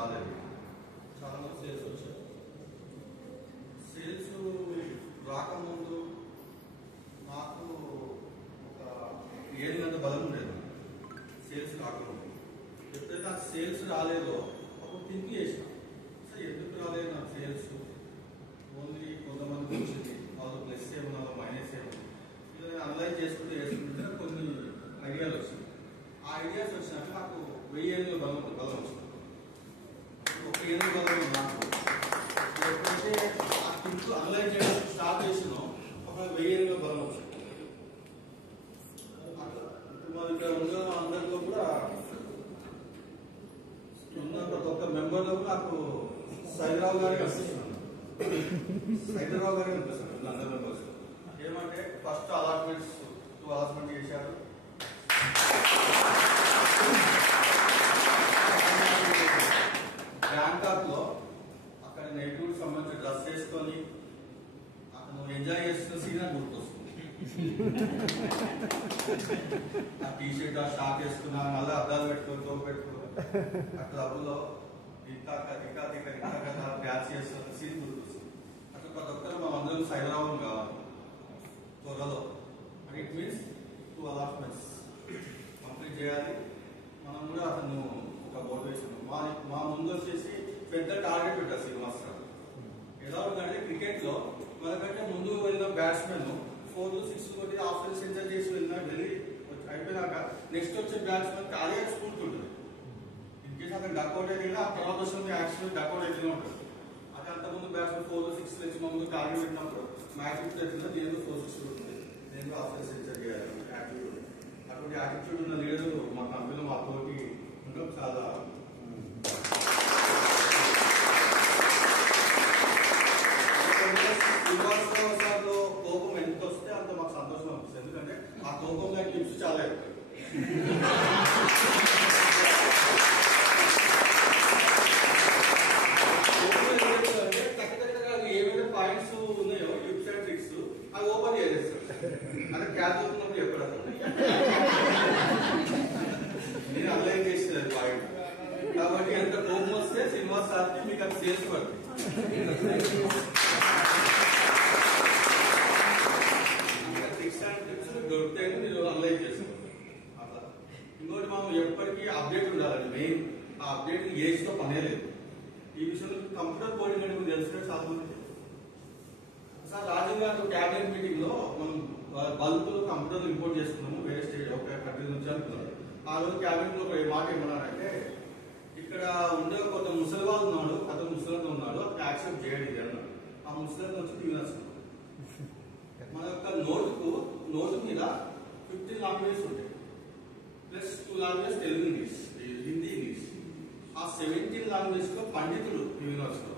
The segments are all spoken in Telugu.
రాలేదు. చాలా మంది సేల్స్ వచ్చారు. సేల్స్ రాకముందు నాకు ఒక 7 గంటల బలం ఉండేది సేల్స్ రాకముందు. ఎప్పుడైతే నాకు సేల్స్ రాలేదో అప్పుడు థింక్ చేసిన, సరే ఎందుకు రాలేదు నాకు సేల్స్, ఓన్లీ కొంతమంది వచ్చింది, వాళ్ళు ప్లస్ ఏమన్నా మైనస్ ఏమన్నా ఇలా అనలైజ్ చేసుకుంటే కొన్ని ఐడియాలు వచ్చినాయి. ఆ ఐడియాస్ వచ్చినాక నాకు 1000 బలం వచ్చింది. ఒక 7 బలం నాకు ఎప్పుడైతే ఆ థింక్ అనలైజ్ చేయడం స్టార్ట్ చేసినాం అప్పుడు 1000 బలం వచ్చింది. మా ఇక్కడ ఉన్న అందరిలో కూడా ఉన్న ప్రతి ఒక్క మెంబర్లో నాకు సైదరావు గారికి అనిపిస్తున్నాను. సైదరావు గారికి అనిపిస్తున్నాను అందరి మెంబర్స్. ఏమంటే ఫస్ట్ అలాట్మెంట్స్ 2 అలాట్మెంట్ చేశారు. బ్యాంకాక్ లో అక్కడ నెగిటివ్ సంబంధించిన డ్రెస్ వేసుకొని అతను ఎంజాయ్ చేస్తున్న సీన్ అని గుర్తొస్తుంది. ఆ టీషర్ట్ ఆ షార్ట్ వేసుకున్నా, మళ్ళీ అద్దాలు పెట్టుకొని తోపు పెట్టుకుని ఆ క్లబ్ లో ఇంకా డ్యాన్స్ చేస్తున్న సీన్ గుర్తొస్తుంది. అట్లా ప్రతి ఒక్కరు మా అందరం సైదరాబాద్ కావాలి త్వరలో. And it means 2 allotments complete చేయాలి. మనం కూడా అతను ఒక మోటివేషన్ మా ముందు వచ్చేసి పెద్ద టార్గెట్ పెట్టారు శ్రీనివాస్ గారు. ఎలా ఉందంటే క్రికెట్ లో మనకంటే ముందు వెళ్ళిన బ్యాట్స్మెన్ 4 to 6 కొట్టి హాఫ్ సెంచరీ చేసి వెళ్ళి అయిపోయినాక నెక్స్ట్ వచ్చే బ్యాట్స్మెన్ అదే స్కూల్ ఉంటుంది. ఇన్కేస్ అతను డక్అౌట్ అయినా ఆ తర్వాత వచ్చిన యాక్షన్ డక్అౌట్ అయితేనే ఉంటుంది. అది అంతకుముందు బ్యాట్స్మెన్ 4 to 6 తెచ్చి ముందు టార్గెట్ పెట్టినప్పుడు మ్యాచ్ తెచ్చిందో నేను 4 6 ఉంటుంది, నేను హాఫ్ సెంచరీ చేయాలి. యాటిట్యూడ్, అటువంటి యాటిట్యూడ్ ఉన్న లీడర్ మా కంపెనీలో మా తోటి ఉండడం చాలా శ్రీనివాసరావు కోపం ఎంత వస్తే అంత మాకు సంతోషం అనిపిస్తుంది. ఎందుకంటే ఆ కోపం నాకు టిప్స్ చాలా ఎక్కువ. ఏమైనా పాయింట్స్ ఉన్నాయో టిప్స్ అండ్ ట్రిక్స్ అవి ఓపెన్ చేసేస్తాడు. అంటే క్యాచ్ అవుతున్నప్పుడు చెప్పాడు నేను అనలైజ్ చేసేది పాయింట్. కాబట్టి ఎంత కోపం వస్తే శ్రీనివాస్ సార్కి మీకు అది సేల్స్ పడుతుంది. ట్రిక్స్ అండ్ ట్రిప్స్ దొరుకుతాయని మీరు అనలైజ్ చేసుకోండి. అట్లా ఇంకోటి మనం ఎప్పటికీ అప్డేట్ ఉండాలండి. మెయిన్ ఆ అప్డేట్ ఏజ్ తో పనే లేదు. ఈ విషయంలో కంప్యూటర్ కోడింగ్ అంటే మీకు తెలిసిన చాలా మంది సార్ రాజీవ్ గారు క్యాబినెట్ మీటింగ్ లో మనం బల్బులు కంప్యూటర్ ఇంపోర్ట్ చేసుకున్నాము వేరే స్టేట్ ఒక కంట్రీ నుంచి అనుకున్నారు. ఆ రోజు క్యాబినెట్ లో ఒక మాట ఏమన్నారంటే, ఇక్కడ ఉండే కొంత ముసలి వాళ్ళు ఉన్నాడు, అతను ముసలిగా ఉన్నాడు, అతను యాక్సెప్ట్ చేయండి అన్నాడు. ఆ ముసలిగా వచ్చి టీవీనర్స్ మన యొక్క నోటు మీద 15 లాంగ్వేజెస్ ఉంటాయి, plus 2 language Telugu English, Hindi English. ఆ 17 లాంగ్వేజ్ లో పండితులు యూనివర్స్ లో.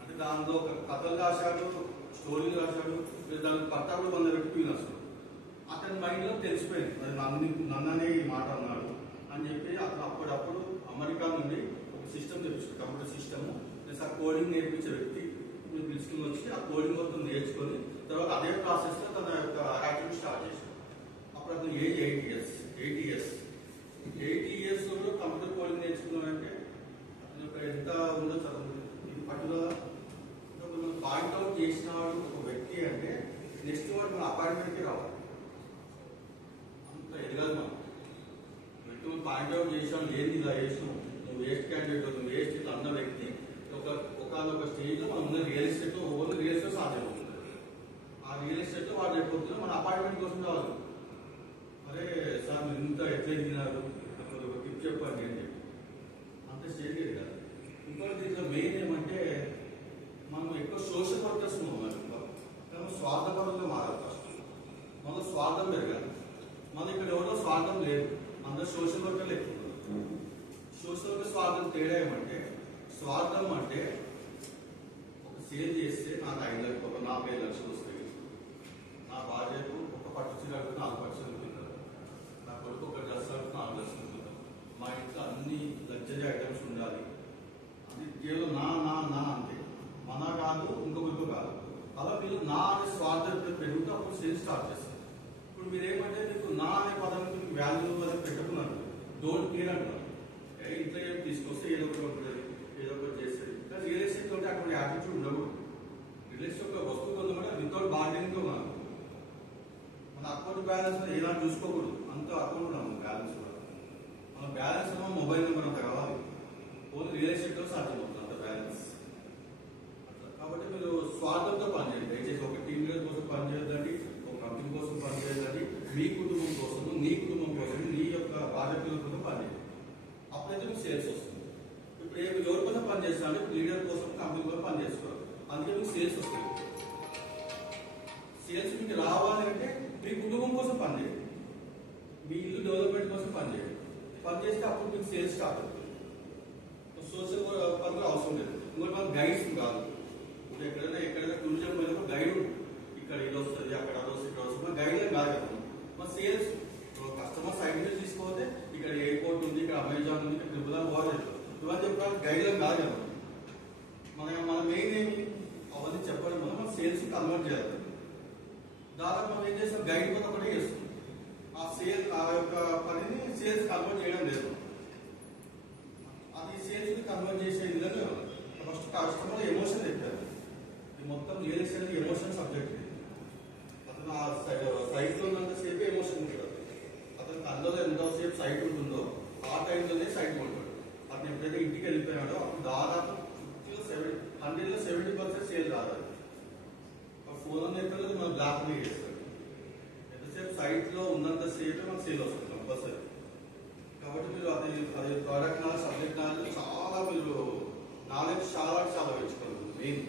అంటే దాంట్లో ఒక కథలు రాశాడు, స్టోరీలు రాశాడు, దానికి పట్టాలు బందబెట్టి యూనివర్స్ లో. అతని మైండ్ లో తెలిసిపోయింది నన్ననే ఈ మాట అన్నాడు అని చెప్పి అతను అప్పుడప్పుడు అమెరికా నుండి ఒక సిస్టమ్ తెప్పించాడు, కంప్యూటర్ సిస్టమ్. ప్లస్ ఆ కోడింగ్ నేర్పించే వ్యక్తి పిలుచుకుని వచ్చి ఆ కోడింగ్ మొత్తం నేర్చుకొని తర్వాత అదే ప్రాసెస్ లో తన యొక్క యాక్టివిటీ స్టార్ట్ చేశాడు. అప్పుడు అతను ఏజ్ 80 years లో కూడా కంప్యూటర్ కోడింగ్ నేర్చుకున్నాడంటే అతని యొక్క ఎంత ఉందో చదువు. ఇది పర్టికులర్ పాయింట్అవుట్ చేసిన వాడు ఒక వ్యక్తి అంటే నెక్స్ట్ వాడు మన అపాయింట్మెంట్కి రావాలి. అంత ఎదగాలి మనం. వ్యక్తులు పాయింట్అవుట్ చేసాం, ఏంది ఇలా చేసినాం, నువ్వు వేస్ట్ క్యాండిడేట్, నువ్వు వేస్ట్ ఇట్లా అన్న వ్యక్తి ఒక స్టేజ్ లో మనం ఉన్న real estate only real estate సాధ్యమవుతుంది. ఆ రియల్ ఎస్టేట్ లో వాడు ఎప్పుడు మన అపాయింట్మెంట్ కోసం రావాలి. అరే సార్ మీరు ఇంత ఎట్లా ఎదిగినారు, ఒక టిప్ చెప్పండి అని చెప్పి అంత స్టేజ్ ఎదిగారు. ఇంకోటి దీంట్లో మెయిన్ ఏమంటే మనం ఎక్కువ సోషల్ వర్కర్స్ ఉన్నాం, స్వార్థపరంగా మారాలి. ఫస్ట్ మన స్వార్థం పెరగాలి. మన ఇక్కడ ఎవరో స్వార్థం లేదు, అందరూ సోషల్ వర్కర్లు ఎక్కువ. సోషల్ వర్కర్ స్వార్థం తేడా ఏమంటే, స్వార్థం అంటే ఒక సేల్ చేస్తే నాకు 40 లక్షలు వస్తాయి, నా భార్యకు ఒక పట్టు చీర 4 లక్షలు తింటారు, నా కొడుకు ఒక డ్రెస్ 4 లక్షలు తింటారు, మా ఇంట్లో అన్ని లగ్జరీ ఐటమ్స్ ఉండాలి. అది కేవలం నా అంతే, మన కాదు ఇంకొకరికి కాదు. అలా మీరు నా అనే స్వార్థం పెరుగుతూ అప్పుడు సేల్ స్టార్ట్ చేస్తారు. ఇప్పుడు మీరేమంటే మీకు నా అనే పదానికి వాల్యూ అనేది పెట్టుకున్నారు, డోంట్ కేర్ అంటున్నారు. ఇంట్లో ఏం తీసుకొస్తే ఏదో ఒకటి ఉంటుంది, సాధ్యమవుతుంది అంత బ్యాలెన్స్. కాబట్టి మీరు స్వార్థంతో పనిచేయండి. దయచేసి ఒక టీం లీడర్ కోసం పనిచేయద్దండి, ఒక కంపెనీ కోసం పనిచేయద్దండి, మీ కుటుంబం కోసం, నీ కుటుంబం కోసం, నీ యొక్క బాధ్యతల కోసం పనిచేయండి. అప్పుడైతే మీకు సేల్స్ వస్తుంది. ఇప్పుడు ఎవరి కోసం పనిచేస్తారంటే లీడర్ కోసం, కంపెనీ కోసం పనిచేస్తున్నారు, అందుకే మీకు సేల్స్ వస్తుంది. సేల్స్ మీకు రావాలి అంటే మీ కుటుంబం కోసం పనిచేయండి, మీ ఇల్లు డెవలప్మెంట్ కోసం పనిచేయండి. పనిచేస్తే అప్పుడు మీకు సేల్స్ స్టార్ట్ అవుతుంది. సోషల్ పనులు అవసరం లేదు. ఇంకోటి మనకు గైడ్స్ కాదు. ఎక్కడైనా టూరిజం పోయినప్పుడు గైడ్ ఇక్కడ ఇది వస్తుంది, అక్కడ అది వస్తుంది, ఇక్కడ వస్తుంది, గైడ్ ఏం కాదు కదా. మన సేల్స్ కస్టమర్ సైడ్ నుంచి తీసుకోతే ఇక్కడ ఎయిర్పోర్ట్ ఉంది, ఇక్కడ అమెజాన్ ఉంది, ఇక్కడ ట్రిపుల్ పోలేదు, ఇవన్నీ చెప్పడానికి గైడ్ ఏం కాదు కదా. మన మెయిన్ ఏమి అవన్నీ చెప్పడం వల్ల మనం సేల్స్ కన్వర్ట్ చేయాలి. దాదాపు మనం ఏం చేస్తాం, గైడ్ కూడా ఒకటే చేస్తాం. ఆ యొక్క పనిని సేల్స్ కన్వర్ట్ చేయడం లేదు. అది సేల్స్ కన్వర్ట్ చేసే విధంగా ఫస్ట్ కస్టమర్ ఎమోషన్ చెప్పారు. ఇది మొత్తం రియల్ ఎస్టేట్ ఎమోషన్ సబ్జెక్ట్. అతను ఆ సైట్ లో ఉన్నంత సేపు ఎమోషన్ ఉంటుంది. అతనికి అందులో ఎంతసేపు సైట్ ఉంటుందో ఆ టైంలోనే సైట్ కొంటాడు. అతను ఎప్పుడైతే ఇంటికి వెళ్ళిపోయాడో అప్పుడు దాదాపు 100లో 70% సేల్ రాదు. ఫోన్ అని చెప్పలేదు, మనం బ్లాక్ మెయిల్ చేస్తాడు. ఎంతసేపు సైట్ లో ఉన్నంత సేపు మనకు సేల్ వస్తుంది కంపల్సరీ. కాబట్టి మీరు అది ప్రోడక్ట్ నాలెడ్జ్, సబ్జెక్ట్ నాలెడ్జ్ చాలా, మీరు నాలెడ్జ్ చాలా పెంచుకోవాలి. మెయిన్